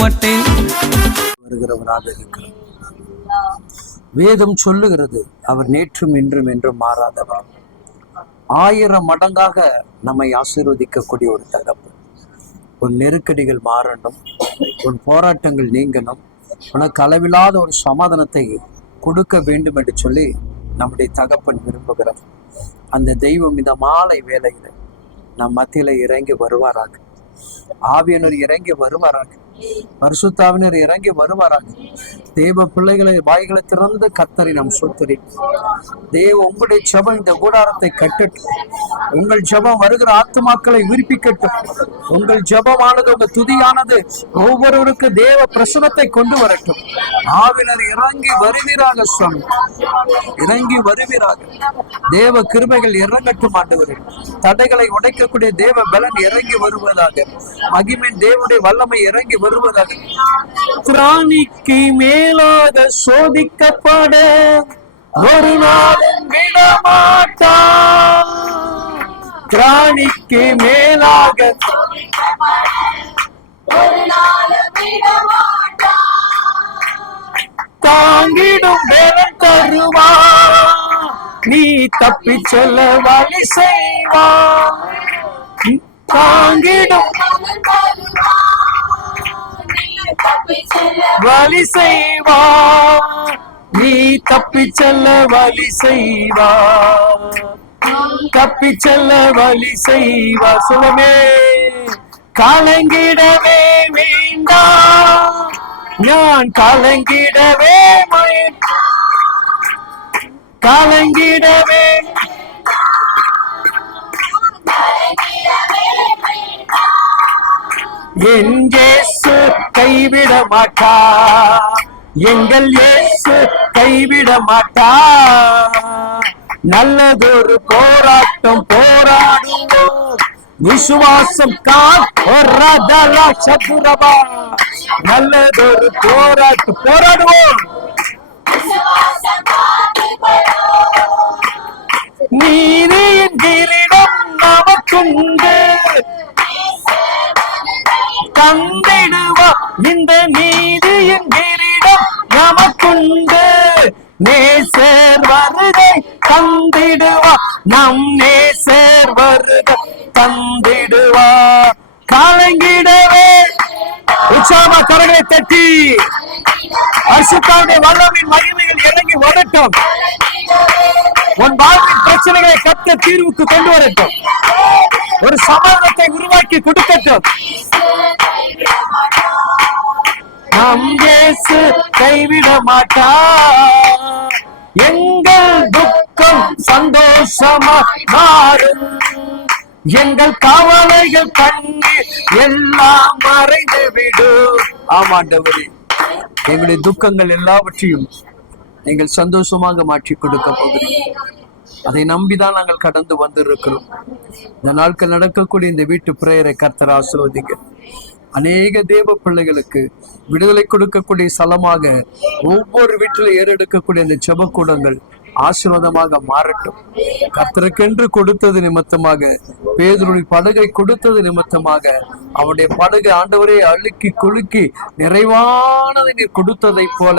மாட்டேன். வருகிறவராக இருக்கிறார். வேதம் சொல்லுகிறது அவர் நேற்றும் இன்றும் என்றும் மாறாதவர். 1000 மடங்காக நம்மை ஆசீர்வதிக்கக்கூடிய ஒரு தகப்பு. உன் நெருக்கடிகள் மாறணும், உன் போராட்டங்கள் நீங்கணும், உனக்கு அளவில்லாத ஒரு சமாதானத்தை கொடுக்க வேண்டும் என்று சொல்லி நம்முடைய தகப்பன் விரும்புகிறார். அந்த தெய்வம் இந்த மாலை வேளையில நம் மத்தியில இறங்கி வருவாராக. ஆவியனர் இறங்கி வருவாராக. பரிசுத்தாவினர் இறங்கி வருவாராக. தேவ பிள்ளைகளை வாய்களை திறந்து கர்த்தரை நாம் சொத்துறி தேவ உங்களுடைய ஜெபம் இந்த கூடாரத்தை கட்டட்டும். உங்கள் ஜெபம் வருகிற ஆத்துமாக்களை விரிப்பிக்கட்டும். உங்கள் ஜெபமானது, உங்கள் துதியானது ஒவ்வொருவருக்கு தேவ பிரசனத்தை கொண்டு வரட்டும். ஆவினர் இறங்கி வருவீராக சுவாமி, இறங்கி வருவீராக. தேவ கிருபைகள் இறங்கட்டும் ஆண்டவரே. தடைகளை உடைக்கக்கூடிய தேவ பலன் இறங்கி வருவதாக. மகிமையின் தேவனுடைய வல்லமை இறங்கி வருவதாக. திராணிக்கு மேலாக சோதிக்கப்பட ஒரு நாளும் விடமாட்டான். திராணிக்கு மேலாக தாங்கிடும் வேலம் தருவா. நீ தப்பி செல்ல வழி செய்வா. தாங்கிடும் வழி செய்வா. நீ தப்பி செல்ல வழி செய்வா. தப்பி செல்ல வழி செய்வா. சொல்லுமே, கலங்கிடவே வேண்டாம். நான் கலங்கிடவே கலங்கிடவே என் இயேசு கைவிட மாட்டா. எங்கள் இயேசு கைவிட மாட்டா. நல்லதொரு போராட்டம் போராடுவோம். விசுவாசம் காப்புரபா. நல்லதொரு போராட்டம் போராடுவோம். நீதியின் கிரீடம் நமக்குண்டு. தந்திடுவா இந்த நீதியின் கிரீடம் நமக்குண்டு. நேசர் வருகை தந்திடுவா. நம் நேசர் வருகை தந்திடுவா. கலங்கிடவே உற்சாகமா கரங்களை தட்டி அரிசுத்தாவுடைய வல்லமையின் மகிமைகள் இறங்கி வரட்டும். உன் வாழ்வின் பிரச்சனைகளை கத்த தீர்வுக்கு கொண்டு வரட்டும். ஒரு சமாதானத்தை உருவாக்கி கொடுக்கட்டும். நம் இயேசு கைவிட மாட்டா. எங்கள் துக்கம் சந்தோஷமா மாறும். எங்கள் கவலைகள் கண்ணீர் எல்லாம் மறைந்து விடும். ஆமாண்டவரே, எங்களுடைய துக்கங்கள் எல்லாவற்றையும் நீங்கள் சந்தோஷமாக மாற்றி கொடுக்க போகிறீர்கள். அதை நம்பிதான் நாங்கள் கடந்து வந்திருக்கிறோம். இந்த நாட்கள் நடக்கக்கூடிய இந்த வீட்டு பிரேயரை கர்த்தர் ஆசீர்வதிங்க. அநேக தேவ பிள்ளைகளுக்கு விடுதலை கொடுக்கக்கூடிய ஸ்தலமாக ஒவ்வொரு வீட்டிலும் ஏறெடுக்கக்கூடிய அந்த ஜெபக்கூடங்கள் ஆசீர்வாதமாக மாறட்டும். கர்த்தருக்கென்று கொடுத்தது நிமித்தமாக, பேதுருவின் படகை கொடுத்தது நிமித்தமாக, அவனுடைய படகை ஆண்டவரே அழுக்கி குலுக்கி நிறைவானதை நீர் கொடுத்ததை போல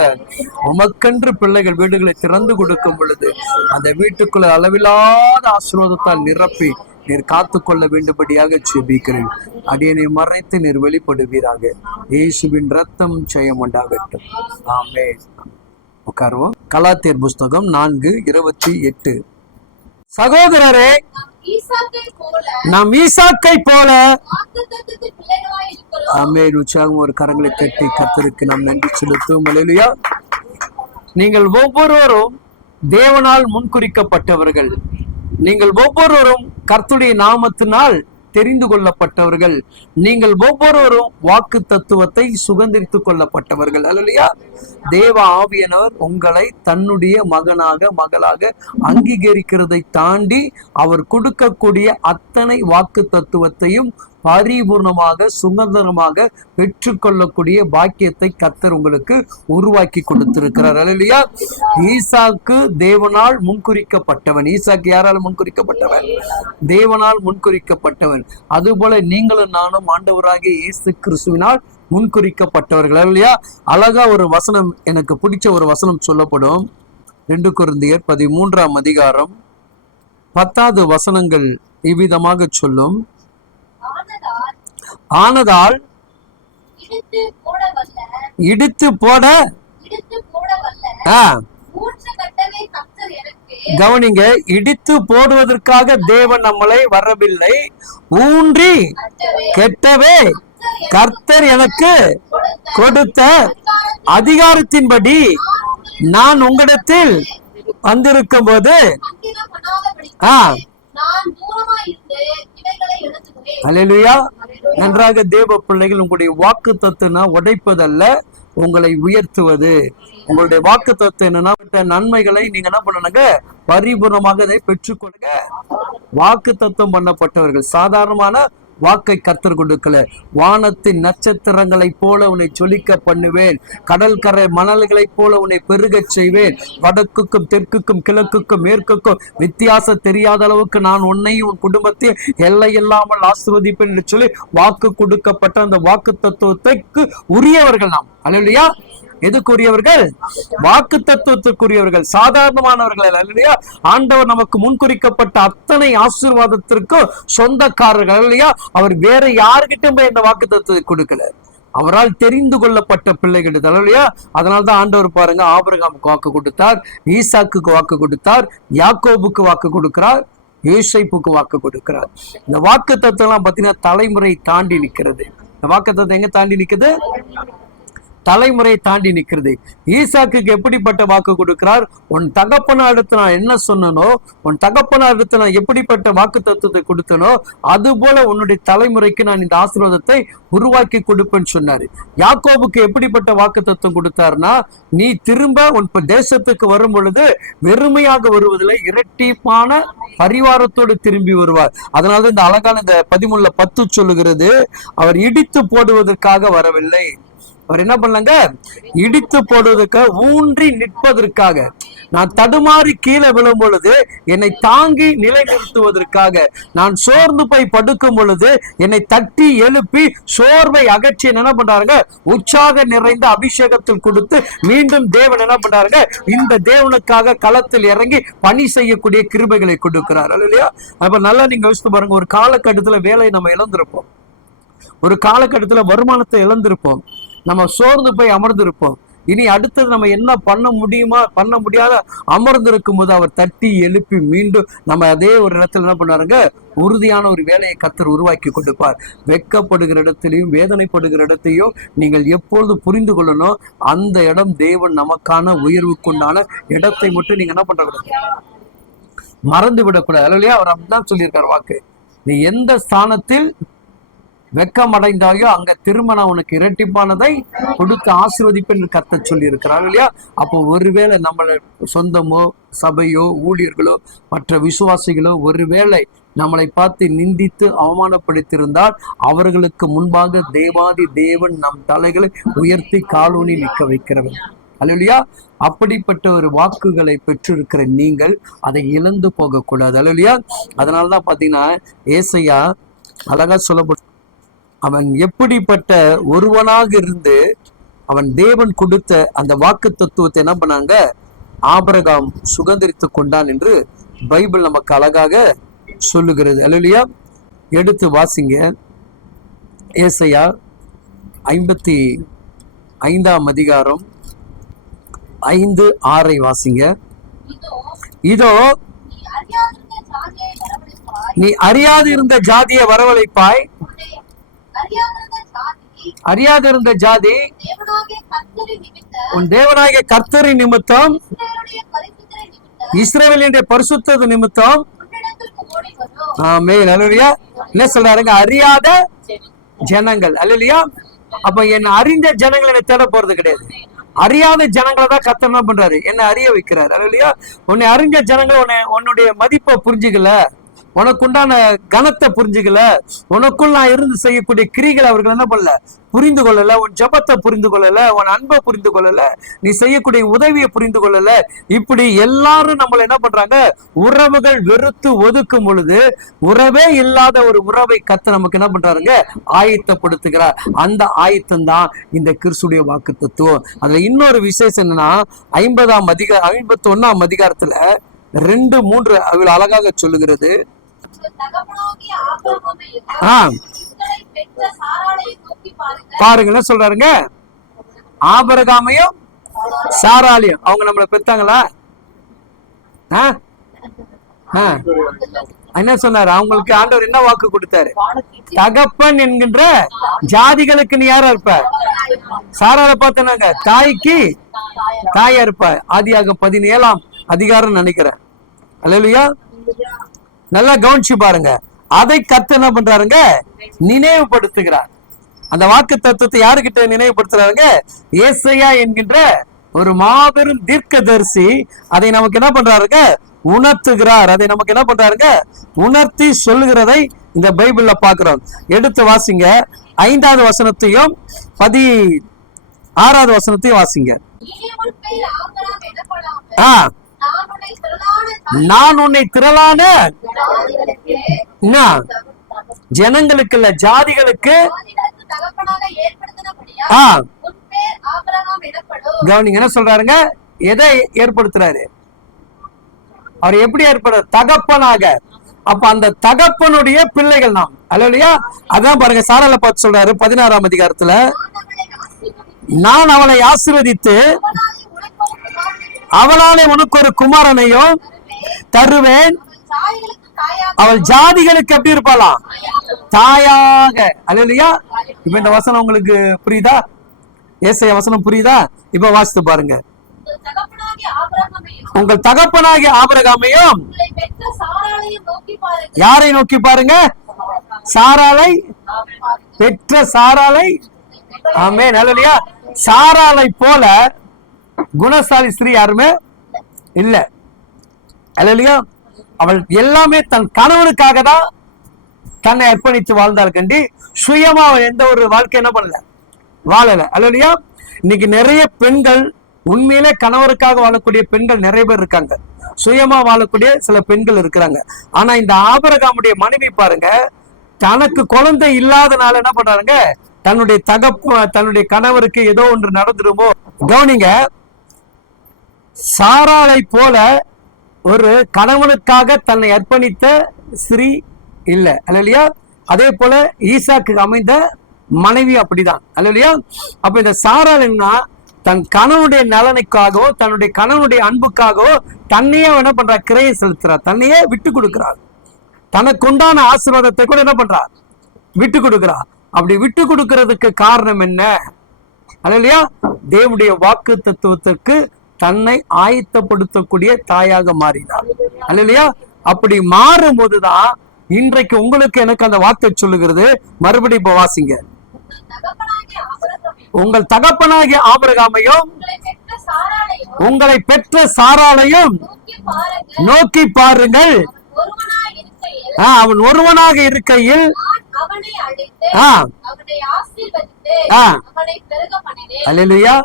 உமக்கென்று பிள்ளைகள் வீடுகளை திறந்து கொடுக்கும் பொழுது அந்த வீட்டுக்குள்ள அளவில்லாத ஆசீர்வாதத்தால் நிரப்பி நீர் காத்துக்கொள்ள வேண்டும்படியாக ஜெபிக்கிறேன். அடியனை மறைத்து நீர் வெளிப்படுவீராக. இயேசுவின் ரத்தம் ஜெயம் உண்டாகட்டும். ஆமென். உட்காருவோம். கலாத்தியர் புஸ்தகம் 4:28. சகோதரரே, நாம் ஈசாக்கை போல ஆமென். உற்சாகம் ஒரு கரங்களை தட்டி கர்த்தருக்கு நாம் நன்றி செலுத்துவோம். அல்லேலூயா. நீங்கள் ஒவ்வொருவரும் தேவனால் முன்குறிக்கப்பட்டவர்கள். நீங்கள் ஒவ்வொருவரும் கர்த்தருடைய நாமத்தினால் தெரிந்து கொள்ளப்பட்டவர்கள். நீங்கள் ஒவ்வொருவரும் வாக்கு தத்துவத்தை சுதந்திரித்துக் கொள்ளப்பட்டவர்கள். அல்லேலூயா. தேவ ஆவியானவர் உங்களை தன்னுடைய மகனாக மகளாக அங்கீகரிக்கிறதை தாண்டி அவர் கொடுக்கக்கூடிய அத்தனை வாக்கு தத்துவத்தையும் பரிபூர்ணமாக சுதந்திரமாக பெற்றுக்கொள்ளக்கூடிய பாக்கியத்தை கர்த்தர் உங்களுக்கு உருவாக்கி கொடுத்திருக்கிறார். அல்லேலூயா. ஈசாக்கு தேவனால் முன்குறிக்கப்பட்டவன். ஈசாக்கு யாரால் முன்குறிக்கப்பட்டவன்? தேவனால் முன்குறிக்கப்பட்டவன். அதுபோல நீங்களும் நானும் ஆண்டவராகிய இயேசு கிறிஸ்துவினால் முன்குறிக்கப்பட்டவர்கள். இல்லையா? அழகா ஒரு வசனம், எனக்கு பிடிச்ச ஒரு வசனம் சொல்லப்படும். 2 கொரிந்தியர் 13ஆம் அதிகாரம் 10வது வசனங்கள் இவ்விதமாக சொல்லும். ஆனதால் இடித்து போட கவனிங்க, இடித்து போடுவதற்காக தேவன் நம்மளை வரவில்லை, ஊன்றி கெட்டவே கர்த்தர் எனக்கு கொடுத்த அதிகாரத்தின்படி நான் உங்களிடத்தில் வந்திருக்கும் போது அல்லேலூயா. நன்றாக தேவ பிள்ளைகள், உங்களுடைய வாக்கு தத்துவம்னா உடைப்பதல்ல, உங்களை உயர்த்துவது. உங்களுடைய வாக்கு தத்துவம் என்னன்னா, நன்மைகளை நீங்க என்ன பண்ணுங்க, பரிபூர்ணமாக அதை பெற்றுக்கொள்ளுங்க. வாக்கு தத்துவம் பண்ணப்பட்டவர்கள் சாதாரணமான வாக்கை கர்த்தர் கொடுக்கல. வானத்தின் நட்சத்திரங்களை போல உன்னை ஜொலிக்க பண்ணுவேன், கடல் கரை மணல்களைப் போல உன்னை பெருகச் செய்வேன், வடக்குக்கும் தெற்குக்கும் கிழக்குக்கும் மேற்குக்கும் வித்தியாசம் தெரியாத அளவுக்கு நான் உன்னையும் உன் குடும்பத்தையும் எல்லை இல்லாமல் ஆசீர்வதிப்பேன் என்று சொல்லி வாக்கு கொடுக்கப்பட்ட அந்த வாக்கு தத்துவத்துக்கு உரியவர்கள் நாம். அல்லேலூயா. எதுக்குரியவர்கள்? வாக்கு தத்துவத்துக்குரியவர்கள், சாதாரணமானவர்கள் அல்லையா? ஆண்டவர் நமக்கு முன்குறிக்கப்பட்ட அத்தனை ஆசீர்வாதத்திற்கும் சொந்தக்காரர்கள் இல்லையா? அவர் வேற யாருக்கிட்டும் போய் இந்த வாக்கு தத்துவத்தை கொடுக்கல, அவரால் தெரிந்து கொள்ளப்பட்ட பிள்ளைகள் இல்லையா? அதனால்தான் ஆண்டவர் பாருங்க, ஆபிரகாமுக்கு வாக்கு கொடுத்தார், ஈசாக்குக்கு வாக்கு கொடுத்தார், யாக்கோபுக்கு வாக்கு கொடுக்கிறார், யோசேப்புக்கு வாக்கு கொடுக்கிறார். இந்த வாக்கு தத்துவம் எல்லாம் பாத்தீங்கன்னா தலைமுறை தாண்டி நிக்கிறது. இந்த வாக்கு தத்துவம் எங்க தாண்டி நிக்குது? தலைமுறை தாண்டி நிற்கிறது. ஈசாக்குக்கு எப்படிப்பட்ட வாக்கு கொடுக்கிறார்? உன் தகப்பனார் இடத்துல நான் என்ன சொன்னனோ, உன் தகப்பனார் இடத்துல நான் எப்படிப்பட்ட வாக்கு தத்துவத்தை கொடுத்தனோ, அது போல உன்னுடைய தலைமுறைக்கு நான் இந்த ஆசீர்வாதத்தை உருவாக்கி கொடுப்பேன்னு சொன்னாரு. யாக்கோபுக்கு எப்படிப்பட்ட வாக்கு தத்துவம் கொடுத்தாருன்னா, நீ திரும்ப உன் தேசத்துக்கு வரும் பொழுது வெறுமையாக வருவதில்லை, இரட்டிப்பான பரிவாரத்தோடு திரும்பி வருவார். அதனால இந்த அழகான இந்த 13:10 சொல்லுகிறது, அவர் இடித்து போடுவதற்காக வரவில்லை. அவர் என்ன பண்ணாங்க? இடித்து போடுவதற்காக, ஊன்றி நிற்பதற்காக. நான் தடுமாறி கீழே விழும் பொழுது என்னை தாங்கி நிலைநிறுத்துவதற்காக, நான் சோர்ந்து போய் படுக்கும் பொழுது என்னை தட்டி எழுப்பி சோர்வை அகற்றி என்ன பண்றாருங்க, உற்சாக நிறைந்த அபிஷேகத்தில் கொடுத்து மீண்டும் தேவன் என்ன பண்றாருங்க, இந்த தேவனுக்காக களத்தில் இறங்கி பணி செய்யக்கூடிய கிருபைகளை கொடுக்கிறார். இல்லையா? அப்ப நல்லா நீங்க யோசித்து பாருங்க, ஒரு காலகட்டத்துல வேலையை நம்ம இழந்திருப்போம், ஒரு காலகட்டத்துல வருமானத்தை இழந்திருப்போம், நம்ம சோர்ந்து போய் அமர்ந்திருப்போம். இனி அடுத்தது நம்ம என்ன பண்ண முடியுமா, பண்ண முடியாத அமர்ந்திருக்கும் போது அவர் தட்டி எழுப்பி மீண்டும் நம்ம அதே ஒரு இடத்துல என்ன பண்ணாருங்க, உறுதியான ஒரு வேலையை கர்த்தர் உருவாக்கி கொடுப்பார். வெட்கப்படுகிற இடத்திலையும் வேதனைப்படுகிற இடத்தையும் நீங்கள் எப்பொழுது புரிந்து கொள்ளணும், அந்த இடம் தேவன் நமக்கான உயர்வுக்குண்டான இடத்தை மட்டும் நீங்க என்ன பண்றக்கூடாது, மறந்து விடக்கூடாது. இல்லையா? அவர் அப்படிதான் சொல்லியிருக்காரு வாக்கு. நீ எந்த ஸ்தானத்தில் வெக்கம் அடைந்தாயோ அங்க திரும்ப நான் உனக்கு இரட்டிப்பானதை கொடுத்து ஆசீர்வதிப்பேன் என்று கர்த்தர் சொல்லி இருக்கிறார். இல்லையா? அப்போ ஒருவேளை நம்மள சொந்தமோ சபையோ ஊழியர்களோ மற்ற விசுவாசிகளோ ஒருவேளை நம்மளை பார்த்து நிந்தித்து அவமானப்படுத்தியிருந்தால் அவர்களுக்கு முன்பாக தேவாதி தேவன் நம் தலைகளை உயர்த்தி காலூனி நிற்க வைக்கிறவன். அல்லேலூயா. அப்படிப்பட்ட ஒரு வாக்குகளை பெற்றிருக்கிற நீங்கள் அதை இழந்து போகக்கூடாது. அல்லேலூயா. அதனாலதான் பாத்தீங்கன்னா ஏசையா அழகா சொல்லப்பட்ட, அவன் எப்படிப்பட்ட ஒருவனாக இருந்து அவன் தேவன் கொடுத்த அந்த வாக்கு தத்துவத்தை என்ன பண்ணாங்க, ஆபிரகாம் சுதந்திரித்து கொண்டான் என்று பைபிள் நமக்கு அழகாக சொல்லுகிறது. அல்லேலூயா. எடுத்து வாசிங்க, ஏசாயா 55ஆம் அதிகாரம் 5-6 வாசிங்க. இதோ நீ அறியாது இருந்த ஜாதியை வரவழைப்பாய், அறியாதிருந்த ஜாதி உன் தேவனாகிய கர்த்தரின் நிமித்தம், இஸ்ரவேலினுடைய பரிசுத்த நிமித்தம். ஆமென். அல்லேலூயா. என்ன சொல்றாருங்க? அறியாத ஜனங்கள். அல்லேலூயா. அப்ப என்ன அறிந்த ஜனங்கள் என்ன தேட போறது கிடையாது, அறியாத ஜனங்களை தான் கர்த்தர் என்ன பண்றாரு, என்ன அறிய வைக்கிறாரு. அல்லேலூயா. உன்னை அறிஞ்ச ஜனங்கள் உன்னுடைய மதிப்பை புரிஞ்சுக்கல, உனக்குண்டான கனத்தை புரிஞ்சுக்கல, உனக்குள் நான் இருந்து செய்யக்கூடிய கிரிகளை அவர்கள் என்ன பண்ணல, புரிந்து கொள்ளல, உன் ஜபத்தை புரிந்து கொள்ளல, உன் அன்பை புரிந்து கொள்ளல, நீ செய்யக்கூடிய உதவியை புரிந்து கொள்ளல. இப்படி எல்லாரும் நம்மள என்ன பண்றாங்க, உறவுகள் வெறுத்து ஒதுக்கும் பொழுது உறவே இல்லாத ஒரு உறவை கத்து நமக்கு என்ன பண்றாருங்க, ஆயத்தப்படுத்துகிறார். அந்த ஆயத்தம் தான் இந்த கிறிஸ்துடைய வாக்கு தத்துவம். அதுல இன்னொரு விசேஷம் என்னன்னா, 51ஆம் அதிகாரத்துல 2-3 அவ்வளவு அழகாக சொல்லுகிறது. பாருங்க என்ன சொல்றாருங்க, ஆபிரகாமையும் சாராளையும். அவங்க நம்மள பெத்தாங்களா? என்ன சொன்னாரு? அவங்களுக்கு ஆண்டவர் என்ன வாக்கு கொடுத்தாரு? தகப்பன் என்கின்ற ஜாதிகளுக்கு நீ யாரா இருப்ப? சாராளை பார்த்தனாங்க தாய்க்கு தாயா இருப்ப. ஆதியாகமம் 17ஆம் அதிகாரம் நினைக்கிறேன். அல்லேலூயா. நல்லா கவனிச்சு பாருங்க. அதை கர்த்தர் என்ன பண்றாருங்க, நினைவுபடுத்துகிறார். அந்த வாக்கு தத்துவத்தை யாருக்கிட்ட நினைவுபடுத்துறாருங்க? ஏசாயா என்கின்ற ஒரு மாபெரும் தீர்க்கதரிசி அதை நமக்கு என்ன பண்றாருங்க, உணர்த்துகிறார். அதை நமக்கு என்ன பண்றாருங்க, உணர்த்தி சொல்லுகிறதை இந்த பைபிள்ல பாக்குறோம். எடுத்து வாசிங்க. 5வது வசனத்தையும் 16வது வசனத்தையும் வாசிங்க. நான் உன்னை திரளான ஜனங்களுக்கு இல்ல ஜாதிகளுக்கு கவனிங்க என்ன சொல்றாருங்க, எதை ஏற்படுத்துறாரு? அவர் எப்படி ஏற்படுற? தகப்பனாக. அப்ப அந்த தகப்பனுடைய பிள்ளைகள் நாம். அல்லேலூயா. அதான் பாருங்க, சாராளை பார்த்து சொல்றாரு 16ஆம் அதிகாரத்துல, நான் அவளை ஆசீர்வதித்து அவளாலே உனக்கு ஒரு குமாரனையும் தருவேன், அவள் ஜாதிகளுக்கு எப்படி இருப்பாளாம்? தாயாக. அல்லேலூயா. இப்ப இந்த வசனம் உங்களுக்கு புரியுதா? ஏசாயா வசனம் புரியுதா? இப்ப வாசித்து பாருங்க. உங்கள் தகப்பனாகிய ஆபிரகாமையும் யாரை நோக்கி பாருங்க? சாராளை, பெற்ற சாராளை. ஆமென். அல்லேலூயா. சாராளை போல குணசாலி ஸ்திரீ யாருமே இல்ல. அல்லேலூயா. அவள் எல்லாமே தன் கணவனுக்காக தான் தன்னை அர்ப்பணித்து வாழ்ந்தாள் கண்டி, சுயமா அவள் எந்த ஒரு வாழ்க்கை என்ன பண்ணல, வாழல. அல்லேலூயா. இன்னைக்கு நிறைய பெண்கள் உண்மையிலே கணவருக்காக வாழக்கூடிய பெண்கள் நிறைய பேர் இருக்காங்க, சுயமா வாழக்கூடிய சில பெண்கள் இருக்கிறாங்க. ஆனா இந்த ஆபிரகாமுடைய மனைவி பாருங்க, தனக்கு குழந்தை இல்லாதனால என்ன பண்றாங்க, தன்னுடைய கணவருக்கு ஏதோ ஒன்று நடந்துருமோ. கவனிங்க, சாராளை போல ஒரு கணவனுக்காக தன்னை அர்ப்பணித்த ஸ்ரீ இல்ல. அல்லேலூயா. அதே போல ஈசாக்கு அமைந்த மனைவி அப்படிதான். அல்லேலூயா. அப்ப இந்த சாராள் என்ன, தன் கணவனுடைய நலனுக்காகவோ தன்னுடைய கணவனுடைய அன்புக்காகவோ தன்னையே என்ன பண்றா, கிரையை செலுத்துறார், தன்னையே விட்டு கொடுக்கிறார். தனக்கு உண்டான ஆசீர்வாதத்தை கூட என்ன பண்றார், விட்டு கொடுக்கிறார். அப்படி விட்டு கொடுக்கிறதுக்கு காரணம் என்ன? அல்லேலூயா. தேவனுடைய வாக்கு தத்துவத்திற்கு தன்னை ஆயத்தப்படுத்தக்கூடிய தாயாக மாறினார். அல்லேலூயா. அப்படி மாறும் போதுதான் இன்றைக்கு உங்களுக்கு எனக்கு அந்த வார்த்தை சொல்லுகிறது. மறுபடியும் இப்ப வாசிங்க. உங்கள் தகப்பனாகிய ஆபிரகாமையும் உங்களை பெற்ற சாராளையும் நோக்கி பாருங்கள். அவன் ஒருவனாக இருக்கையில் அல்லேலூயா.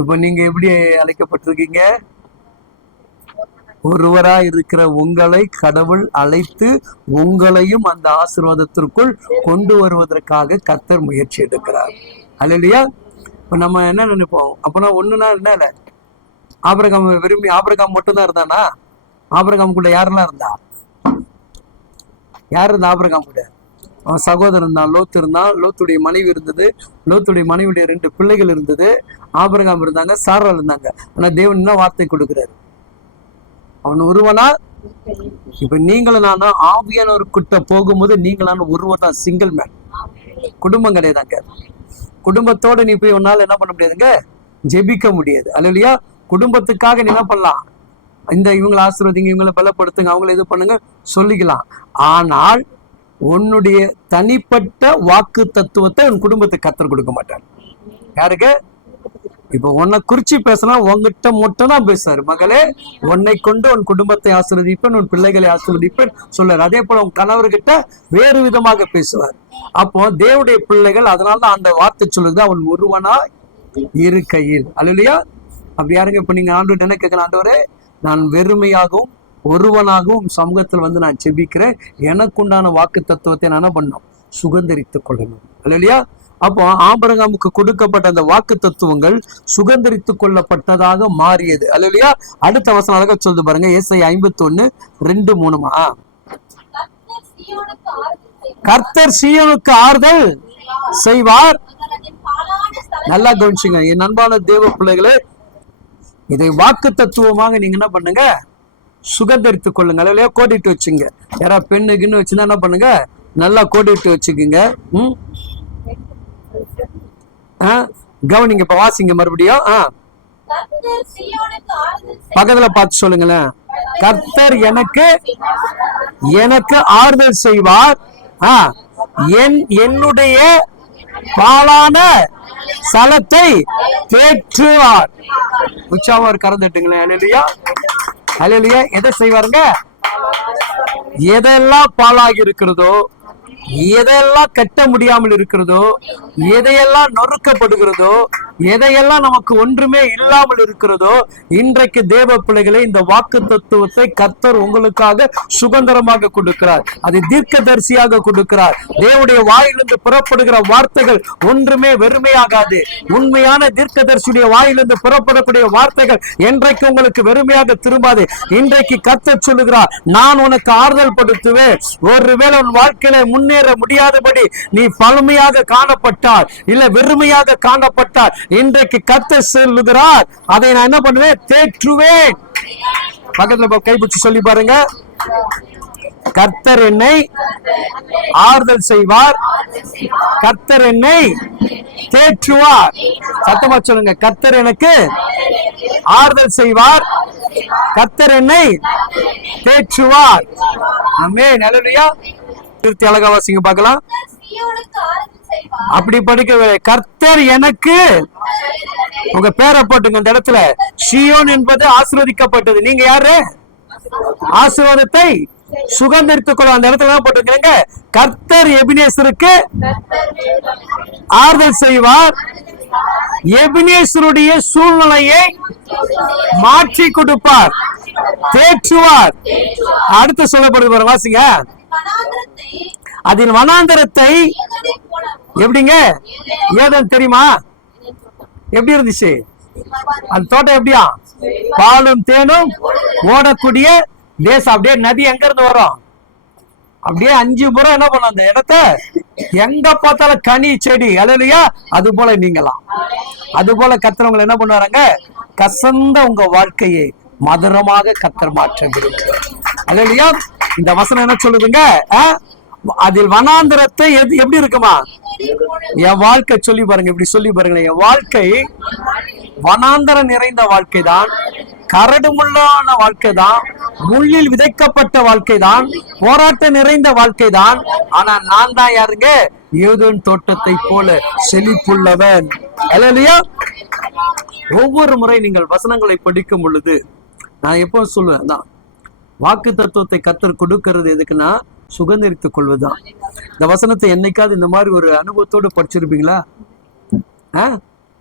இப்ப நீங்க எப்படி அழைக்கப்பட்டிருக்கீங்க? ஒருவரா இருக்கிற உங்களை கடவுள் அழைத்து உங்களையும் அந்த ஆசீர்வாதத்திற்குள் கொண்டு வருவதற்காக கர்த்தர் முயற்சி எடுக்கிறார். அல்லேலூயா. இப்ப நம்ம என்ன நினைப்போம், அப்பனா ஒண்ணுனா என்ன இல்ல, ஆபிரகாம் விரும்பி ஆபிரகாம் மட்டும்தான் இருந்தானா? ஆபிரகாம் கூட யாரெல்லாம் இருந்தா? யார் இருந்தா ஆபிரகாம் கூட? அவன் சகோதரன் இருந்தான், லோத்து இருந்தான், லோத்துடைய மனைவி இருந்தது, லோத்துடைய மனைவியுடைய 2 பிள்ளைகள் இருந்தது, ஆபிரகாம் இருந்தாங்க, சாராள் இருந்தாங்க. ஆனா தேவன் என்ன வார்த்தை கொடுக்கிறாரு, அவன் ஒருவனா. இப்ப நீங்களும் நானும் ஆவியானவர்கிட்ட போகும்போது நீங்களான ஒருவர் தான், சிங்கிள் மேன். குடும்பம் கிடையாதாங்க. குடும்பத்தோட நீ போய் உன்னால என்ன பண்ண முடியாதுங்க, ஜெபிக்க முடியாது. அல்லேலூயா. குடும்பத்துக்காக நீ என்ன பண்ணலாம், இவங்களை ஆசீர்வதிங்க, இவங்களை பலப்படுத்துங்க, அவங்களை இது பண்ணுங்க சொல்லிக்கலாம். ஆனால் உன்னுடைய தனிப்பட்ட வாக்கு தத்துவத்தை உன் குடும்பத்துக்கு கர்த்தர் கொடுக்க மாட்டார். யாருக்கு? இப்ப உன்னை குறிச்சு பேசினா உங்ககிட்ட மட்டும் தான் பேசுறாரு. மகளே, உன்னை கொண்டு உன் குடும்பத்தை ஆசீர்வதிப்பேன், உன் பிள்ளைகளை ஆசீர்வதிப்பேன் சொல்றாரு. அதே போல உன் கணவர்கிட்ட வேறு விதமாக பேசுவார். அப்போ தேவனுடைய பிள்ளைகள், அதனாலதான் அந்த வார்த்தை சொல்லுது, அவன் ஒருவனா இருக்கையில். அல்லேலூயா. அப்படி யாருங்க இப்ப நீங்க ஆண்டவர் என்ன கேட்கலாம், ஆண்டவரே நான் வெறுமையாகவும் ஒருவனாகவும் சமூகத்தில் வந்து நான் செபிக்கிறேன், எனக்கு உண்டான வாக்கு தத்துவத்தை நான் என்ன பண்ணணும், சுகந்தரித்துக் கொள்ளணும். அல்லேலூயா. அப்போ ஆபிரகாமுக்கு கொடுக்கப்பட்ட அந்த வாக்கு தத்துவங்கள் சுகந்தரித்துக் கொள்ளப்பட்டதாக மாறியது. அல்லேலூயா. அடுத்த வசனம் அழகா சொல்லுது பாருங்க, ஏசாயா 51:2-3. கர்த்தர் சீயோனுக்கு ஆறுதல் செய்வார். நல்லா கவனிச்சுங்க என் அன்பான தேவ பிள்ளைகளே, இதை வாக்கு தத்துவமாக நீங்க என்ன பண்ணுங்க, சுகந்தரித்துக் கொள்ளுங்க. அல்லேலூயா. கோடிட்டு வச்சுங்க. யாராவது பெண்ணுக்குன்னு வச்சுன்னா என்ன பண்ணுங்க, நல்லா கோடிட்டு வச்சுக்குங்க. கவனிங்க. இப்ப வாசிங்க மறுபடியும். பக்கத்துல பார்த்து சொல்லுங்களேன். கர்த்தர் எனக்கு ஆறுதல் செய்வார், என்னுடைய பாலான சலத்தை தேற்றுவார். உற்சாகம் கறந்துட்டுங்களேன். அல்லேலூயா. அல்லேலூயா. எதை செய்வாருங்க? எதெல்லாம் பாலாகி இருக்கிறதோ, எதையெல்லாம் கட்ட முடியாமல் இருக்கிறதோ, எதையெல்லாம் நொறுக்கப்படுகிறதோ, எதையெல்லாம் நமக்கு ஒன்றுமே இல்லாமல் இருக்கிறதோ, இன்றைக்கு தேவ பிள்ளைகளை இந்த வாக்கு தத்துவத்தை கர்த்தர் உங்களுக்காக சுதந்திரமாக கொடுக்கிறார். அதை தீர்க்கதரிசியாக கொடுக்கிறார். தேவனுடைய வாயிலிருந்து புறப்படுகிற வார்த்தைகள் ஒன்றுமே வெறுமையாகாது. உண்மையான தீர்க்கதரிசியுடைய வாயிலிருந்து புறப்படக்கூடிய வார்த்தைகள் என்றைக்கு உங்களுக்கு வெறுமையாக திரும்பாது. இன்றைக்கு கர்த்தர் சொல்லுகிறார், நான் உனக்கு ஆறுதல் படுத்துவேன். ஒருவேளை உன் வாழ்க்கையில முன்னேற முடியாதபடி நீ பழமையாக காணப்பட்டார், இல்ல வெறுமையாக காணப்பட்டார், இன்றைக்கு கர்த்தர் சொல்லுகிறார், அதை நான் என்ன பண்ணுவேன், தேற்றுவேன். பக்கத்துல கைப்பிடிச்சு சொல்லி பாருங்க, கர்த்தர் என்னை ஆறுதல் செய்வார், கர்த்தர் என்னை தேற்றுவார். சத்தமா சொல்லுங்க, கர்த்தர் எனக்கு ஆறுதல் செய்வார், கர்த்தர் என்னை தேற்றுவார். ஆமென். அல்லேலூயா. திருத்தி அழகா வாசிங்க பார்க்கலாம். அப்படி படிக்க, கர்த்தர் எனக்கு, உங்க பேரை போட்டுங்க இந்த இடத்துல. சீயோன் என்பது ஆசீர்வதிக்கப்பட்டது. நீங்க யாரு? ஆசீர்வாதத்தை சுகந்தரித்துக் கொள்ள அந்த இடத்துல போட்டுக்கிறீங்க. கர்த்தர் எபினேசருக்கு ஆறுதல் செய்வார், எபினேசருடைய சூழ்நிலையை மாற்றி கொடுப்பார், தேற்றுவார். அடுத்து சொல்லப்படுது வாசிங்க, அதின் வனாந்தரத்தை எப்படிங்க, ஏதேன் தெரியுமா? எப்படி இருந்துச்சு அந்த தோட்டம்? எப்படியா? பாலும் தேனும் ஓடக்கூடிய தேசம். அப்படியே நதி எங்க இருந்து வரும்? அப்படியே 5 முறை என்ன பண்ண அந்த இடத்த எங்க பார்த்தாலும் கனி செடி. அல்லேலூயா. அது போல நீங்களாம். அது போல கர்த்தர் என்ன பண்ணுவாங்க, கசந்த உங்க வாழ்க்கையை மதுரமாக கர்த்தர் மாற்ற விரும்புகிறார். அல்லேலூயா. இந்த வசனம் என்ன சொல்லுதுங்க, அதில் வனாந்தரத்தை எப்படி இருக்குமா? என் வாழ்க்கை சொல்லி பாருங்க, இப்படி சொல்லி பாருங்க, என் வாழ்க்கை வனாந்தரம் நிறைந்த வாழ்க்கை தான், கரடுமுள்ளான வாழ்க்கை தான், முள்ளில் விதைக்கப்பட்ட வாழ்க்கை தான், போராட்டம் நிறைந்த வாழ்க்கை தான். ஆனா நான் தான் யாருங்க, ஏதேன் தோட்டத்தை போல செழிப்புள்ளவன். அல்லேலூயா. ஒவ்வொரு முறை நீங்கள் வசனங்களை படிக்கும் பொழுது நான் எப்போ சொல்லுவேன் தான், வாக்கு தத்துவத்தை கர்த்தர் கொடுக்கிறது எதுக்குன்னா சுகந்தரித்துக் கொள்வதுதான். இந்த வசனத்தை என்னைக்காவது இந்த மாதிரி ஒரு அனுபவத்தோடு படிச்சிருப்பீங்களா?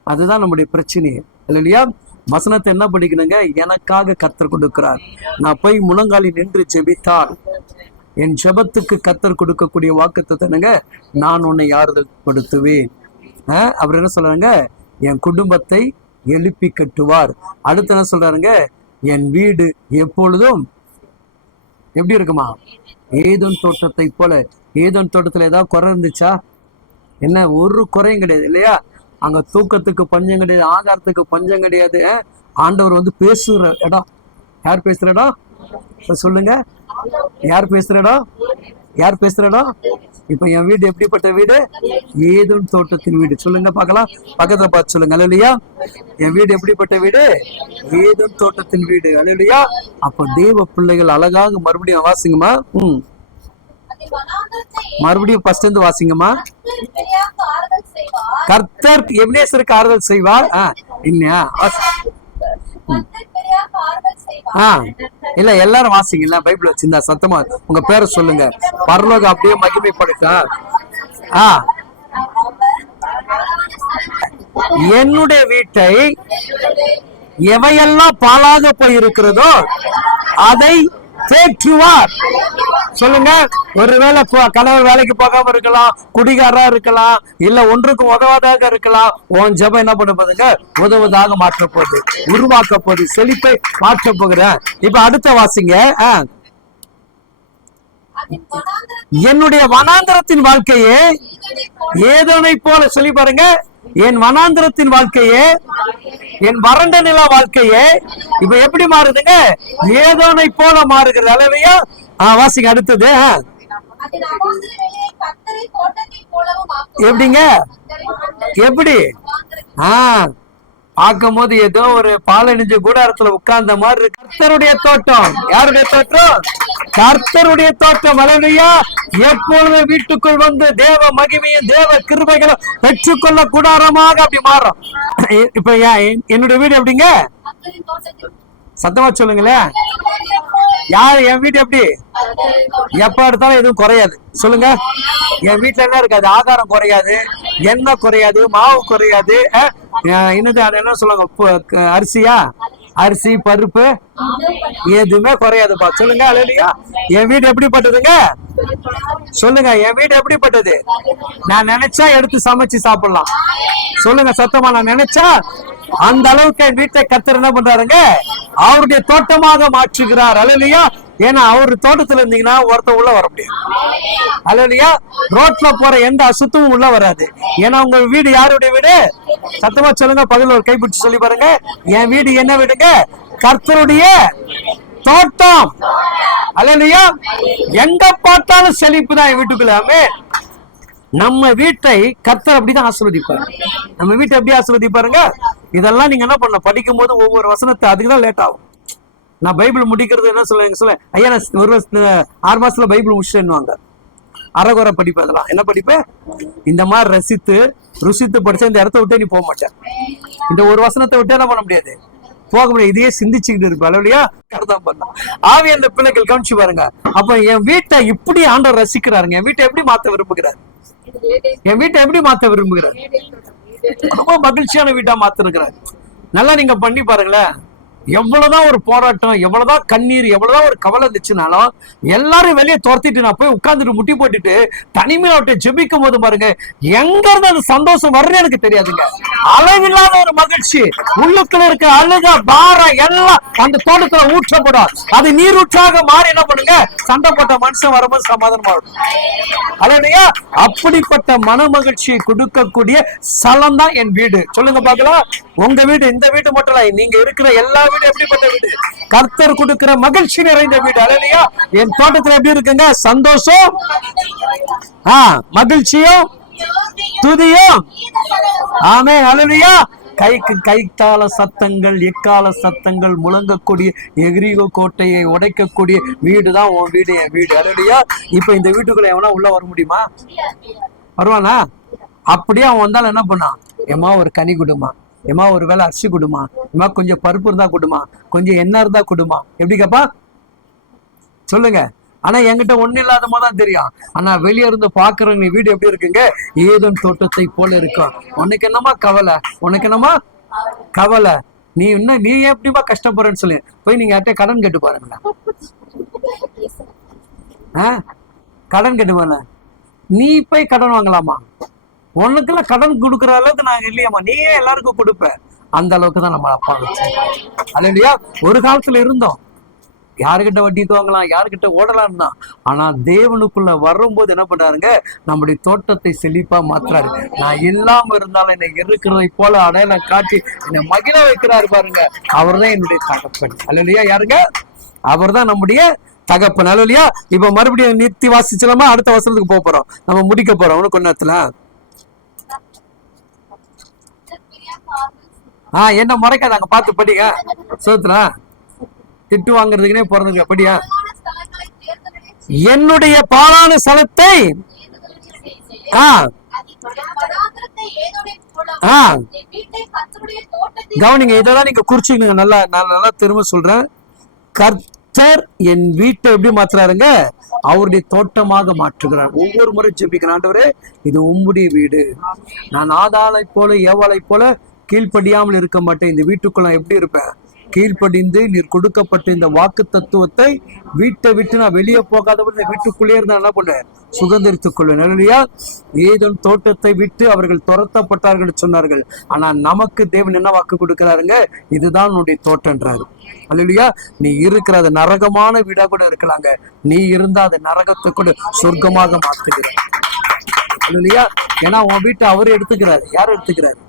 அதுதான் நம்முடைய பிரச்சனையே. இல்லையா? வசனத்தை என்ன படிக்கணுங்க, எனக்காக கர்த்தர் கொடுக்கிறார். நான் போய் முழங்காலில் நின்று ஜெபித்தால் என் ஜெபத்துக்கு கர்த்தர் கொடுக்கக்கூடிய வாக்கு தத்துவங்க, நான் உன்னை ஆறுதல் படுத்துவேன். அவர் என்ன சொல்றாங்க, என் குடும்பத்தை எழுப்பி கட்டுவார். அடுத்து என்ன சொல்றாருங்க, என் வீடு எப்பொழுதும் எப்படி இருக்குமா, ஏதேன் தோட்டத்தை போல. ஏதேன் தோட்டத்துல ஏதாவது குறை இருந்துச்சா? என்ன, ஒரு குறையும் கிடையாது. இல்லையா? அங்க தூக்கத்துக்கு பஞ்சம் கிடையாது, ஆகாரத்துக்கு பஞ்சம் கிடையாது. ஆண்டவர் வந்து பேசுற இடம். யார் பேசுற இடம் சொல்லுங்க, யார் பேசுற இடம்? யார் பேசுற இடம்? இப்ப என் வீடு எப்படிப்பட்ட வீடு? ஏதேன் தோட்டத்தின் வீடு. சொல்லுங்க பார்க்கலாம், பக்கத்துல பார்த்து சொல்லுங்க. அல்லேலூயா. என் வீடு எப்படிப்பட்ட வீடு? ஏதேன் தோட்டத்தின் வீடு. அல்லேலூயா. அப்ப தேவ பிள்ளைகள் அழகாக மறுபடியும் வாசிங்கம்மா. மறுபடியும் ஃபர்ஸ்ட் இருந்து வாசிங்கம்மா. கர்த்தர் எபினேசருக்கு ஆறுதல் செய்வார், இல்லையா? இல்ல எல்லாரும் வாசிங்க, பைபிள் வச்சிருந்தா சத்தமா உங்க பேரை சொல்லுங்க. பரலோகம் அப்படியே மகிமைப்படுத்தா. என்னுடைய வீட்டை எவையெல்லாம் பாழாக போயிருக்கிறதோ அதை தேற்றுவார். சொல்லுங்க. ஒருவேளை கணவர் வேலைக்கு போகாம இருக்கலாம், குடிகாரா இருக்கலாம், இல்ல ஒன்றுக்கும் உதவாதாக இருக்கலாம். உன் ஜெபம் என்ன பண்ண போதுங்க? உதவுவதாக மாற்ற போகுது, உருவாக்க போகுது, செழிப்பை மாற்ற போகிறேன். இப்ப அடுத்த வாசிங்க. என்னுடைய வனாந்தரத்தின் வாழ்க்கையே ஏதோனை போல, சொல்லி பாருங்க. என் வனாந்தரத்தின் வாழ்க்கையே, என் வறண்ட நில வாழ்க்கையே இப்ப எப்படி மாறுதுங்க? ஏதோனை போல மாறுகிறது. அளவையா வாசிங்க அடுத்தது. எப்படிங்க? எப்படி? பார்க்கும் போது ஏதோ ஒரு பாலணிஞ்ச கூடாரத்துல உட்கார்ந்த மாதிரி இருக்கு. கர்த்தருடைய தோட்டம். யாருடைய தோட்டம்? கர்த்தருடைய தோட்டம். அல்லேலூயா. எப்பொழுதும் வீட்டுக்குள் வந்து தேவ மகிமையும் தேவ கிருபைகளும் பெற்றுக்கொள்ள கூடாரமாக அப்படி மாறும். இப்ப என்னுடைய வீடு எப்படிங்க? சத்தமா சொல்லுங்களேன். யாரு? என் வீடு எப்படி? எப்ப எடுத்தாலும் எதுவும் குறையாது. சொல்லுங்க. என் வீட்டுல என்ன இருக்காது? ஆகாரம் குறையாது, எண்ணெய் குறையாது, மாவு குறையாது. என்ன சொல்லுவாங்க? அரிசியா? அரிசி பருப்பு எதுவுமே குறையாதுப்பா. சொல்லுங்க. அல்லேலூயா. என் வீடு எப்படிப்பட்டதுங்க? சொல்லுங்க. என் வீடு எப்படிப்பட்டது? நான் நினைச்சா எடுத்து சமைச்சு சாப்பிடலாம். சொல்லுங்க சத்தமா. நான் நினைச்சா அந்த அளவுக்கு என் வீட்டை கர்த்தர் என்ன பண்றாருங்க? அவருடைய தோட்டமாக மாற்றுகிறார். அல்லேலூயா. ஏன்னா அவரு தோட்டத்துல இருந்தீங்கன்னா ஒருத்தர் உள்ள வர முடியாது. அல்லேலூயா. ரோட்ல போற எந்த அசுத்தமும் உள்ள வராது. ஏன்னா உங்க வீடு யாருடைய வீடு? சத்தமா சொல்லுங்க. பதில் ஒரு கைப்பிடிச்சு சொல்லி பாருங்க. என் வீடு என்ன வீடுங்க? கர்த்தருடைய தோட்டம். அல்லேலூயா. எங்க பார்த்தாலும் செழிப்பு தான் என் வீட்டுக்குள்ள. நம்ம வீட்டை கர்த்தர் அப்படிதான் ஆசீர்வதிப்பாரு. நம்ம வீட்டை எப்படி ஆசீர்வதிப்பாருங்க? இதெல்லாம் நீங்க என்ன பண்ண படிக்கும் போது ஒவ்வொரு வசனத்தை அதுக்குதான் லேட் ஆகும். நான் பைபிள் முடிக்கிறது என்ன சொல்ல ஐயா, நான் ஒரு 6 மாசத்துல பைபிள் முடிச்சுன்னுவாங்க. அறகுறை படிப்பு. அதெல்லாம் என்ன படிப்பேன்? இந்த மாதிரி ருசித்து படிச்சா இந்த இடத்த விட்டே நீ போக மாட்டேன். இந்த ஒரு வசனத்தை விட்டே என்ன பண்ண முடியாது, போக முடியாது. இதையே சிந்திச்சுக்கிட்டு இருப்பேன். இல்லையா? கருதான் பண்ண ஆவி அந்த பிள்ளைகள் கவனிச்சு பாருங்க. அப்ப என் வீட்டை இப்படி ஆண்டவர் ரசிக்கிறாருங்க. என் வீட்டை எப்படி மாத்த விரும்புகிறார்? என் வீட்டை எப்படி மாத்த விரும்புகிறார்? ரொம்ப மகிழ்ச்சியான வீட்டா மாத்திருக்கிறார். நல்லா நீங்க பண்ணி பாருங்களேன். எவ்வளவுதான் ஒரு போராட்டம், எவ்வளவுதான் கண்ணீர், எவ்வளவுதான் ஒரு கவலை இருந்துச்சுனாலும் எல்லாரும் வெளியே துரத்திட்டு நான் போய் உட்கார்ந்துட்டு முட்டி போட்டுட்டு தனிமையில விட்டு ஜெபிக்கும் போது பாருங்க, எங்க இருந்து அந்த சந்தோஷம் வரும்னு எனக்கு தெரியாதுங்க. அளவில்லாத ஒரு மகிழ்ச்சி, உள்ளுக்குள்ள இருக்க அழுக பாரம் எல்லாம் அந்த தோட்டத்துல ஊற்றப்படும். அது நீரூற்றாக மாறி என்ன பண்ணுங்க, சண்டை போட்ட மனுஷன் வரும்போது சமாதானமா இருக்கும். அல்லேலூயா. அப்படிப்பட்ட மன மகிழ்ச்சியை கொடுக்கக்கூடிய ஸ்தலம் தான் என் வீடு. சொல்லுங்க பாக்கலாம். உங்க வீடு, இந்த வீடு மட்டும் இல்ல, நீங்க இருக்கிற எல்லா வீடு எப்படிப்பட்ட வீடு? கர்த்தர் கொடுக்கிற மகிழ்ச்சி நிறைந்த வீடு. அல்லேலூயா. என் தோட்டத்துல எப்படி இருக்குங்க? சந்தோஷம், மகிழ்ச்சியும் துதியும். ஆமென். அல்லேலூயா. கைத்தாள சத்தங்கள், எக்கால சத்தங்கள் முழங்கக்கூடிய எகிரிகோ கோட்டையை உடைக்கக்கூடிய வீடுதான் உன் வீடு, என் வீடு. அல்லேலூயா. இப்ப இந்த வீட்டுக்குள்ள எவனா உள்ள வர முடியுமா? வருவானா? அப்படியே அவன் வந்தாலும் என்ன பண்ணான்? ஏமா ஒரு கனி கொடுமா, ஏமா ஒரு வேளை அரிசி கொடுமா, ஏமா கொஞ்சம் பருப்பு இருந்தா கொடுமா, கொஞ்சம் எண்ணெய் இருந்தா கொடுமா. எப்படி கேப்பா? சொல்லுங்க. ஆனா என்கிட்ட ஒண்ணு இல்லாத மாதிரிதான் தெரியும். ஆனா வெளியே இருந்து பாக்குறவங்க வீடு எப்படி இருக்குங்க? ஏதேன் தோட்டத்தை போல இருக்கும். உனக்கு என்னமா கவலை? உனக்கு என்னமா கவலை? நீ எப்படிமா கஷ்டப்படுறேன்னு சொல்லி போய் நீங்க யார்கிட்ட கடன் கேட்டு பாருங்களேன். கடன் கேட்டு பாருங்க. நீ போய் கடன் வாங்கலாமா? உனக்குள்ள கடன் கொடுக்குற அளவுக்கு நான் இல்லையாமா, நீயே எல்லாருக்கும் கொடுப்ப. அந்த அளவுக்கு தான் நம்ம அப்பா வச்சு. அல்லேலூயா. ஒரு காலத்துல இருந்தோம், யாருக்கிட்ட வட்டி வாங்கலாம், யாருக்கிட்ட ஓடலாம் தான். ஆனா தேவனுக்குள்ள வரும்போது என்ன பண்றாருங்க? நம்முடைய தோட்டத்தை செழிப்பா மாத்துறாரு. நான் இல்லாம இருந்தாலும் என்னை இருக்கிறதை போல அடையாளம் காட்டி என்னை மகிழ வைக்கிறாரு பாருங்க. அவர் தான் என்னுடைய தகப்பன். அல்லேலூயா. யாருங்க? அவர் தான் நம்முடைய தகப்பன். அல்லேலூயா. இப்ப மறுபடியும் நிறுத்தி வாசிச்சலாமா? அடுத்த வசனத்துக்கு போறோம், நம்ம முடிக்க போறோம் கொஞ்ச நேரத்துல. என்ன முறைக்காதாங்க, பார்த்து படிங்க. சோத்துல திட்டு வாங்குறதுக்குனே பிறந்தது. அப்படியா? என்னுடைய பாழான ஸ்தலத்தை கவனிங்க, இதெல்லாம் நீங்க குறிச்சுக்கணுங்க. நல்லா நல்லா திரும்ப சொல்றேன். கர்த்தர் என் வீட்டை எப்படி மாத்துறாருங்க? அவருடைய தோட்டமாக மாற்றுகிறார். ஒவ்வொரு முறை ஜெபிக்கிற ஆண்டவரே, இது உம்முடைய வீடு, நான் ஆதாளை போல ஏவாளை போல கீழ்ப்படியாமல் இருக்க மாட்டேன். இந்த வீட்டுக்குள்ள எப்படி இருப்பேன்? கீழ்ப்படிந்து நீர் கொடுக்கப்பட்ட இந்த வாக்கு தத்துவத்தை வீட்டை விட்டு நான் வெளியே போகாதபடி வீட்டுக்குள்ளே இருந்தா என்ன பண்ணுவேன்? சுதந்திரித்துக் கொள்வேன். இல்லையா? ஏதேன் தோட்டத்தை விட்டு அவர்கள் துரத்தப்பட்டார்கள் சொன்னார்கள். ஆனா நமக்கு தேவன் என்ன வாக்கு கொடுக்கிறாருங்க? இதுதான் உன்னுடைய தோட்டன்றாரு. அல்லையா? நீ இருக்கிற அது நரகமான வீடா கூட இருக்கலாங்க, நீ இருந்தா அது நரகத்தை கூட சொர்க்கமாக மாத்துகிறார். இல்லையா? ஏன்னா உன் வீட்டை அவரு எடுத்துக்கிறாரு. யார் எடுத்துக்கிறாரு?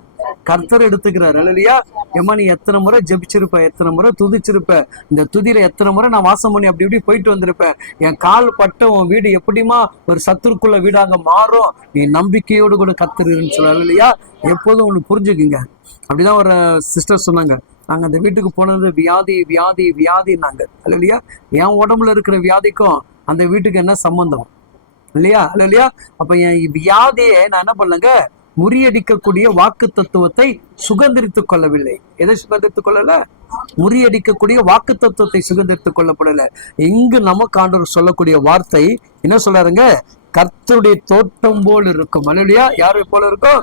கர்த்தர் எடுத்துக்கிறாரு. இல்லையா? ஏமா நீ எத்தனை முறை ஜெபிச்சிருப்ப, எத்தனை முறை துதிச்சிருப்ப, இந்த துதியில எத்தனை முறை நான் வாசம் பண்ணி அப்படி இப்படி போயிட்டு வந்திருப்பேன். என் கால் பட்ட உன் வீடு எப்படிமா ஒரு சத்துருக்குள்ள வீடாக மாறும்? நீ நம்பிக்கையோடு கூட கர்த்தருன்னு சொல்ல. இல்லையா? எப்போதும் ஒண்ணு புரிஞ்சுக்குங்க. அப்படிதான் ஒரு சிஸ்டர் சொன்னாங்க, நாங்க அந்த வீட்டுக்கு போனது வியாதி வியாதி வியாதின்னாங்க. இல்லையா? என் உடம்புல இருக்கிற வியாதிக்கும் அந்த வீட்டுக்கு என்ன சம்பந்தம்? இல்லையா? இல்லையா? அப்ப என் வியாதியை நான் என்ன பண்ணலங்க? முறியடிக்கக்கூடிய வாக்கு தத்துவத்தை சுதந்திரித்துக் கொள்ளவில்லை. எதை சுதந்திரித்துக் கொள்ளல? முறியடிக்கக்கூடிய வாக்கு தத்துவத்தை சுதந்திரித்துக் கொள்ளப்படல. இங்கு நமக்கு ஆண்டவர் சொல்லக்கூடிய வார்த்தை என்ன சொல்றாருங்க? கர்த்தருடைய தோட்டம் போல் இருக்கும். அல்லையா? யாரு போல இருக்கும்?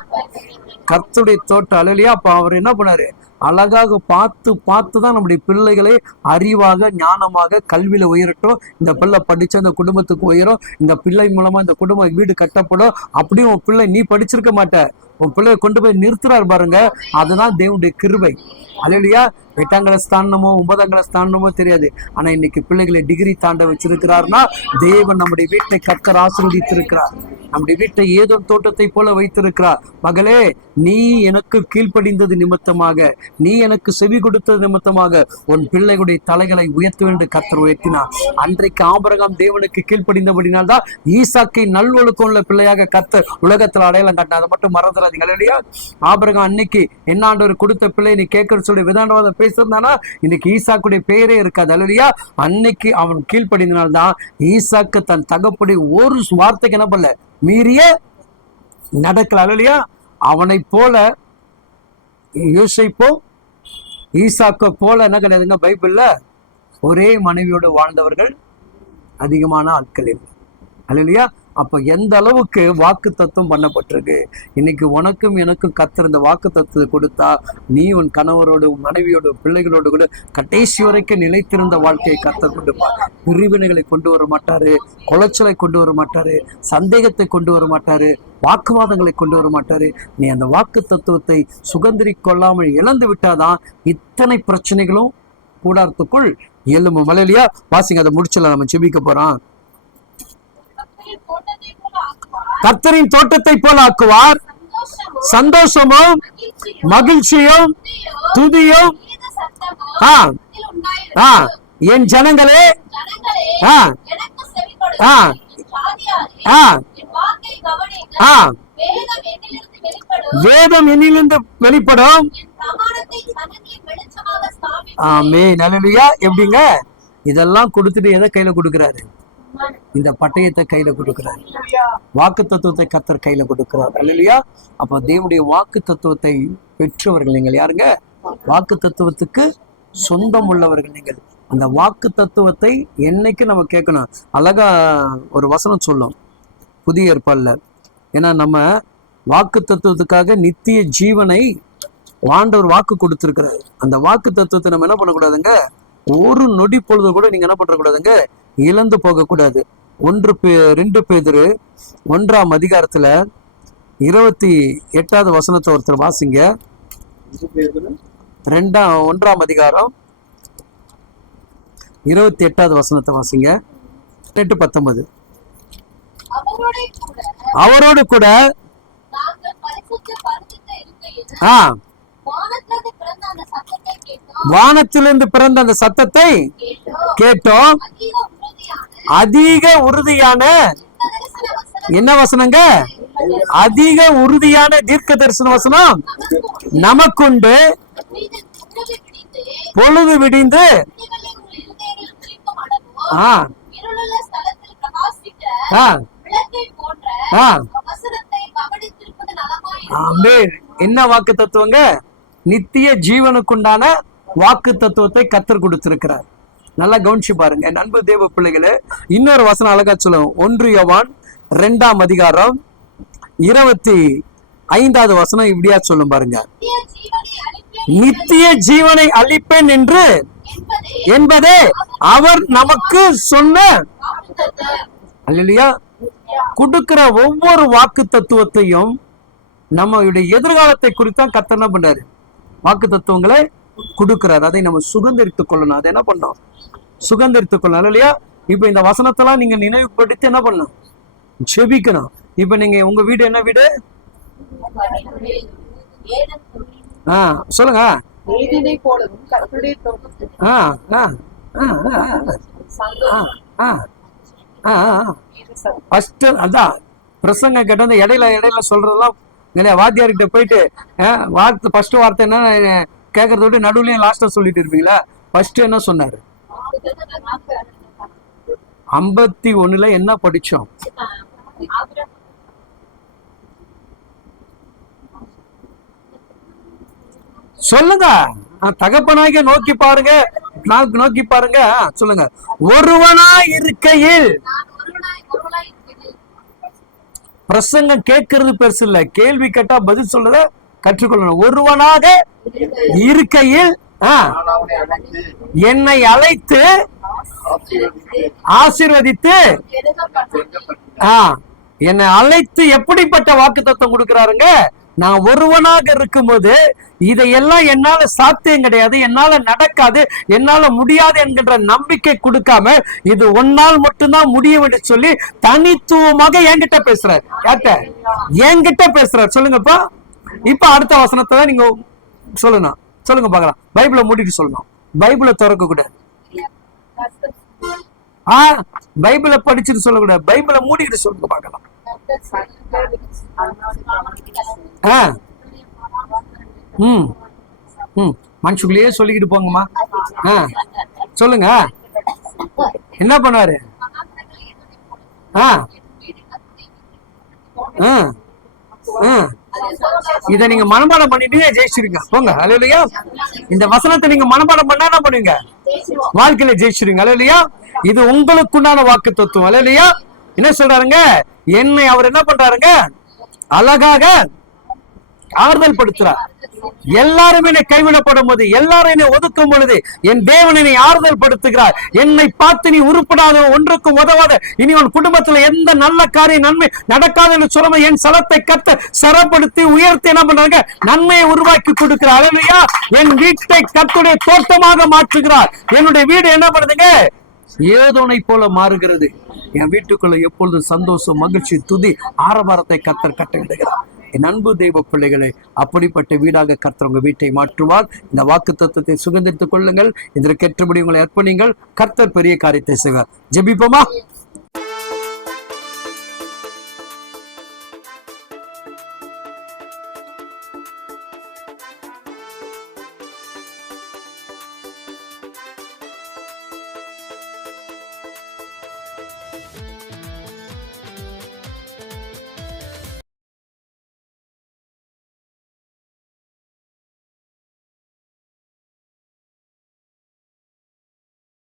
கர்த்தருடைய தோட்டம். அல்லையா? அப்ப அவர் என்ன பண்ணாரு? அழகாக பார்த்து பார்த்து தான் நம்முடைய பிள்ளைகளை அறிவாக ஞானமாக கல்வியில உயரட்டும், இந்த பிள்ளை படிச்ச அந்த குடும்பத்துக்கு உயரும், இந்த பிள்ளை மூலமா இந்த குடும்பம் வீடு கட்டப்படும். அப்படியும் உன் பிள்ளை நீ படிச்சிருக்க மாட்ட, உன் பிள்ளைய கொண்டு போய் நிறுத்துறாரு பாருங்க. அதுதான் தேவனுடைய கிருபை. அல்லையா? 8ஆம் கிளாஸ் தாண்டனமோ 9ஆம் கிளாஸ் தாண்டனமோ தெரியாது, ஆனா இன்னைக்கு பிள்ளைகளை டிகிரி தாண்ட வச்சிருக்கிறார்னா தேவன் நம்முடைய வீட்டை கர்த்தர் ஆசீர்வதித்திருக்கிறார். நம்முடைய வீட்டை ஏதோ தோட்டத்தை போல வைத்திருக்கிறார். மகளே, நீ எனக்கு கீழ்ப்படிந்தது நிமித்தமாக, நீ எனக்கு செவி கொடுத்தது நிமித்தமாக உன் பிள்ளைகளுடைய தலைகளை உயர்த்த வேண்டும் கர்த்தர் உயர்த்தினார். அன்றைக்கு ஆபிரகாம் தேவனுக்கு கீழ்ப்படிந்தபடினால்தான் ஈசாக்கை நல்வொழுக்கம் உள்ள பிள்ளையாக கர்த்தர் உலகத்துல அடையாளம் காட்டினார். அதை மட்டும் மறந்துடாதீங்க. இல்லையா? ஆபிரகாம் அன்னைக்கு என்ன ஆண்டவர் கொடுத்த பிள்ளை நீ கேட்கற சொல்லி விதானவாதம் பேசியிருந்தானா இன்னைக்கு ஈசாக்குடைய பெயரே இருக்காது. இல்லையா? அன்னைக்கு அவன் கீழ்ப்படிந்தனால்தான் ஈசாக்கு தன் தகப்படி ஒரு வார்த்தைக்கு என்ன பண்ணல, மீறிய நடக்கல. இல்லையா? அவனை போல யோசிப்போ ஈசாக்க போல என்ன கிடையாதுங்க பைபிள்ல. ஒரே மனைவியோட வாழ்ந்தவர்கள் அதிகமான ஆட்கள் இல்லை. இல்லையா? அப்ப எந்த அளவுக்கு வாக்கு தத்துவம் பண்ணப்பட்டிருக்கு. இன்னைக்கு உனக்கும் எனக்கும் கர்த்தர் இந்த வாக்கு தத்துவத்தை கொடுத்தா நீ உன் கணவரோடு மனைவியோடு பிள்ளைகளோடு கூட கடைசி வரைக்கும் நிலைத்திருந்த வாழ்க்கையை கர்த்தர் கொடுப்பார். பிரிவினைகளை கொண்டு வர மாட்டாரு, குலைச்சலை கொண்டு வர மாட்டாரு, சந்தேகத்தை கொண்டு வர மாட்டாரு, வாக்குவாதங்களை கொண்டு வர மாட்டாரு. நீ அந்த வாக்கு தத்துவத்தை சுதந்திரி கொள்ளாமல் இழந்து விட்டாதான் இத்தனை பிரச்சனைகளும் கூடாரத்துக்குள் எழும்பும். மலையிலையா? வாசிங்க, அதை முடிச்சல நம்ம ஜெபிக்க போறோம். கர்த்தரின் தோட்டத்தை போல ஆக்குவார், சந்தோஷமும் மகிழ்ச்சியும் துதியும் என் ஜனங்களே வேதம் என்னிலிருந்து வெளிப்படும். ஆமென். அல்லேலூயா. எப்படிங்க? இதெல்லாம் கொடுத்துட்டு எதை கையில கொடுக்கிறாரு? இந்த பட்டயத்தை கையில கொடுக்கிறார். வாக்கு தத்துவத்தை கர்த்தர் கையில கொடுக்கிறார். அல்லேலூயா. அப்ப தேவனுடைய வாக்கு தத்துவத்தை பெற்றவர்கள் நீங்கள் யாருங்க? வாக்கு தத்துவத்துக்கு சொந்தம் உள்ளவர்கள் நீங்கள். அந்த வாக்கு தத்துவத்தை என்னைக்கு நம்ம கேட்கணும். அழகா ஒரு வசனம் சொல்லும் புதிய ஏற்பாடுல. ஏன்னா நம்ம வாக்கு தத்துவத்துக்காக நித்திய ஜீவனை ஆண்டவர் வாக்கு கொடுத்திருக்கிறார். அந்த வாக்கு தத்துவத்தை நம்ம என்ன பண்ணக்கூடாதுங்க? ஒரு நொடி பொழுது கூட நீங்க என்ன பண்ணக்கூடாதுங்க? இழந்து போகக்கூடாது. 2 பேதுரு 1ஆம் அதிகாரத்துல 28வது வசனத்தை ஒருத்தர் வாசிங்க. 1ஆம் அதிகாரம் 28வது வசனத்தை வாசிங்க. 8:19. அவரோடு கூட வானத்திலிருந்து பிறந்த அந்த சத்தத்தை கேட்டோம். அதிக உறுதியான என்ன வசனங்க? அதிக உறுதியான தீர்க்க தரிசன வசனம் நமக்குண்டு. பொழுது விடிந்து என்ன வாக்கு தத்துவங்க? நித்திய ஜீவனுக்குண்டான வாக்கு தத்துவத்தை கர்த்தர் கொடுத்திருக்கிறார். நல்லா கவனிச்சு பாருங்க என் அன்பு தேவ பிள்ளைகளே. இன்னொரு வசனம் அழகா சொல்லுவோம். 1 யோவான் 2ஆம் அதிகாரம் 25வது வசனம் இப்படியா சொல்லும் பாருங்க. நித்திய ஜீவனை அளிப்பேன் என்று என்பதே அவர் நமக்கு சொன்ன அல்லேலூயா. கொடுக்கிற ஒவ்வொரு வாக்கு தத்துவத்தையும் நம்மளுடைய எதிர்காலத்தை குறித்தான் கர்த்தர் என்ன பண்றாரு? வாக்கு தத்துவங்களை கொடுக்கிறார். அதை நம்ம சுதந்திரித்துக் கொள்ளணும். அதை என்ன பண்ணோம்? சுதந்திரித்துக் கொள்ளணும் இல்லையா? இப்ப இந்த வசனத்தெல்லாம் நீங்க நினைவுபடுத்தி என்ன பண்ணணும்? ஜெபிக்கணும். இப்ப நீங்க உங்க வீடு என்ன வீடு? சொல்லுங்க. அதான் பிரசங்க கேட்ட வந்து இடையில சொல்றதெல்லாம் வாத்தியார்கிட்ட போயிட்டு வார்த்தை ஃபர்ஸ்ட் வார்த்தை என்ன கேட்கறத விட்டு நடுவுலயும் லாஸ்டா சொல்லிட்டு இருப்பீங்களா? ஃபர்ஸ்ட் என்ன சொன்னாரு? 51ல என்ன படிச்சோம்? சொல்லுங்க. தகப்பனாக நோக்கி பாருங்க, நோக்கி பாருங்க. சொல்லுங்க. ஒருவனாய் இருக்கையில். பிரசங்கம் கேட்கறது பெருசு இல்ல, கேள்வி கேட்டா பதில் சொல்றத கற்றுக்கொள்ளணும். ஒருவனாக இருக்கையில் என்னை அழைத்து ஆசீர்வதித்து என்னை அழைத்து எப்படிப்பட்ட வாக்கு தத்துவம் கொடுக்கிறாருங்க? நான் ஒருவனாக இருக்கும்போது இதையெல்லாம் என்னால சாத்தியம் கிடையாது, என்னால நடக்காது, என்னால முடியாது என்கின்ற நம்பிக்கை கொடுக்காம இது ஒன்னால் மட்டும்தான் முடியும் என்று சொல்லி தனித்துவமாக என்கிட்ட பேசுறாரு. யார்கிட்ட? என்கிட்ட பேசுறாரு. சொல்லுங்கப்பா. இப்ப அடுத்த வசனத்தை தான் நீங்க சொல்லணும். சொல்லுங்க பாக்கலாம். பைபிளை மூடிட்டு சொல்லணும். பைபிளை திறக்க கூடாது. பைபிளை படிச்சுட்டு சொல்லக்கூடாது. பைபிளை மூடிக்கிட்டு சொல்லுங்க பாக்கலாம். மனுஷுக்குள்ளேயே சொல்லிக்கிட்டு போங்கம்மா. சொல்லுங்க. என்ன பண்ணுவாரு? இத நீங்க மனப்பாடம் பண்ணிட்டு ஜெயிச்சிருங்க. போங்க. அல்லேலூயா. இந்த வசனத்தை நீங்க மனப்பாடம் பண்ணா என்ன பண்ணுவீங்க? வாழ்க்கையில ஜெயிச்சிருங்க. அல்லேலூயா. இது உங்களுக்குண்டான வாக்கு தத்துவம். அல்லேலூயா. என்ன சொல்றாருங்க? என்னை அவர் என்ன பண்றாருங்க? அழகாக ஆறுதல் படுத்துறார். எல்லாரும் என்னை கைவிடப்படும் போது, எல்லாரும் என்னை ஒதுக்கும் பொழுது என் தேவன் என்னை ஆறுதல் படுத்துகிறார். என்னை பார்த்து நீ உருப்படாத, ஒன்றுக்கும் உதவாத, இனி உன் குடும்பத்துல எந்த நல்ல காரியம் நன்மை நடக்காது என்று சொல்ல என் சலத்தை கத்த சரப்படுத்தி உயர்த்தி என்ன பண்றாங்க? நன்மையை உருவாக்கி கொடுக்கிறார். அல்லேலூயா. என் வீட்டை கர்த்தருடைய தோட்டமாக மாற்றுகிறார். என்னுடைய வீடு என்ன பண்ணுதுங்க? ஏதோனை போல மாறுகிறது. என் வீட்டுக்குள்ள எப்பொழுதும் சந்தோஷம், மகிழ்ச்சி, துதி, ஆரவாரத்தை கர்த்தர் கட்டளையிடுகிறார். என் அன்பு தெய்வ பிள்ளைகளை, அப்படிப்பட்ட வீடாக கர்த்தர் உங்க வீட்டை மாற்றுவார். இந்த வாக்கு தத்துவத்தை சுதந்திரித்துக் கொள்ளுங்கள். இதற்கேற்றபடி உங்களை அர்ப்பணிங்கள். கர்த்தர் பெரிய காரியத்தை செய்வார். ஜெபிப்போமா?